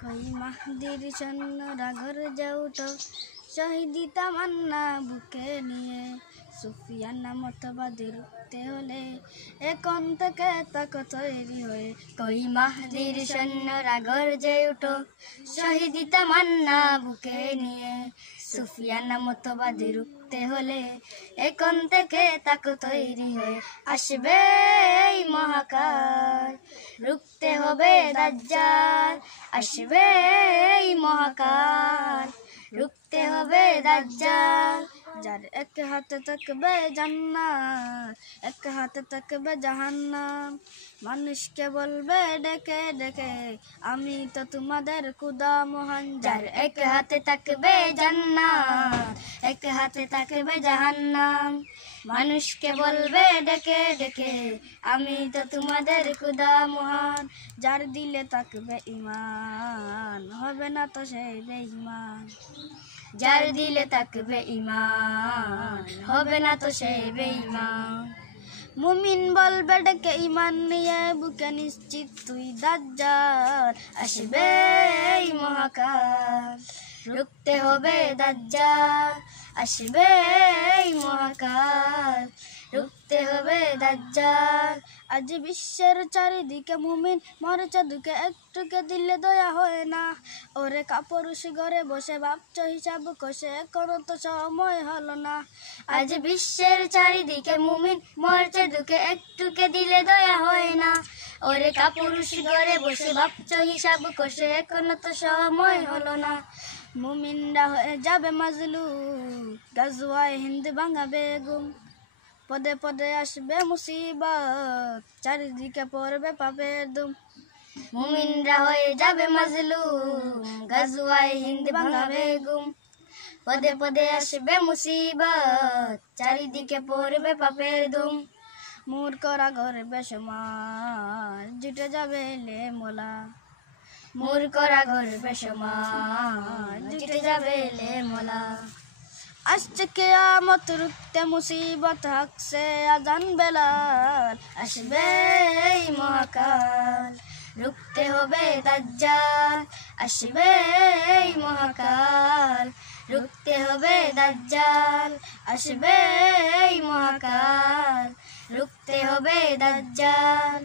কই মাহদির সৈন্যরা গর্জে উঠো, শহীদি তামান্না বুকে নিয়ে। সুফিয়ানা মতবাদী রুখতে হলে এখন থেকে তাকত তৈরি হয়ে। কই মাহদির সৈন্যরা গর্জে উঠো, শহীদি তামান্না বুকে নিয়ে। সুফিয়ানা মতবাদী রুখতে হলে এখন থেকে তাকত তৈরি হয়ে। আসবে এই মহাকাল, রুখতে হবে দাজ্জাল। আসবে এই মহাকাল, রুখতে হবে দাজ্জাল। যার এক হাতে থাকবে জান্নাত, এক হাতে থাকবে জাহান্নাম। মানুষকে বলবে ডেকে ডেকে, আমি তো তোমাদের খোদা মহান। যার এক হাতে থাকবে জান্নাত, এক হাতে থাকবে জাহান্নাম। মানুষকে বলবে ডেকে ডেকে, আমি তো তোমাদের খোদা মহান। যার দিলে থাকবে ঈমান, হবে না তো সে বেঈমান। যার দিলে থাকবে ঈমান, হবে না তো সে বেঈমান। মুমিন বলবে ডেকে ঈমান নিয়ে, বুকে নিশ্চিত তুই দাজ্জাল। আসবে এই মহাকাল, রুখতে হবে দাজ্জাল। আসবে এই মহাকাল, রুখতে হবে দাজ্জাল। আজ বিশ্বের চারিদিকে মুমিন মরছে দুঃখে, একটুকে দিলে দয়া হয় না। ওরে কাপুরুষ ঘরে বসে ভাবছো হিসাব কষে, এখনো তো সময় হলো না। আজ বিশ্বের চারিদিকে মুমিন মরছে দুঃখে, একটুকে দিলে দয়া হয় না। ওরে কাপুরুষ ঘরে বসে ভাবছো হিসাব কষে, এখনো তো সময় হলো না। মুমিনরা হয়ে যাবে মাজলুম, গাজওয়ায়ে হিন্দ ভাঙাবে ঘুম। পদে পদে আসবে মুসিবত, চারিদিকে পড়বে পাপের ধুম। মুমিনরা হয়ে যাবে মাজলুম, গাজওয়ায়ে হিন্দ ভাঙাবে ঘুম। পদে পদে আসবে মুসিবত, চারিদিকে পড়বে পাপের ধুম। মূর্খরা গর্বে সমান, জুটে যাবে এলে মোলা। মূর্খরা গর্বে সমান, জুটে যাবে এলে মোলা। আসছে কিয়ামত রুখতে মুসিবত, হাকছে আজান বেলাল। আসবে এই মহাকাল, রুখতে হবে দাজ্জাল। আসবে এই মহাকাল, রুখতে হবে দাজ্জাল। আসবে এই মহাকাল, রুখতে হবে দাজ্জাল।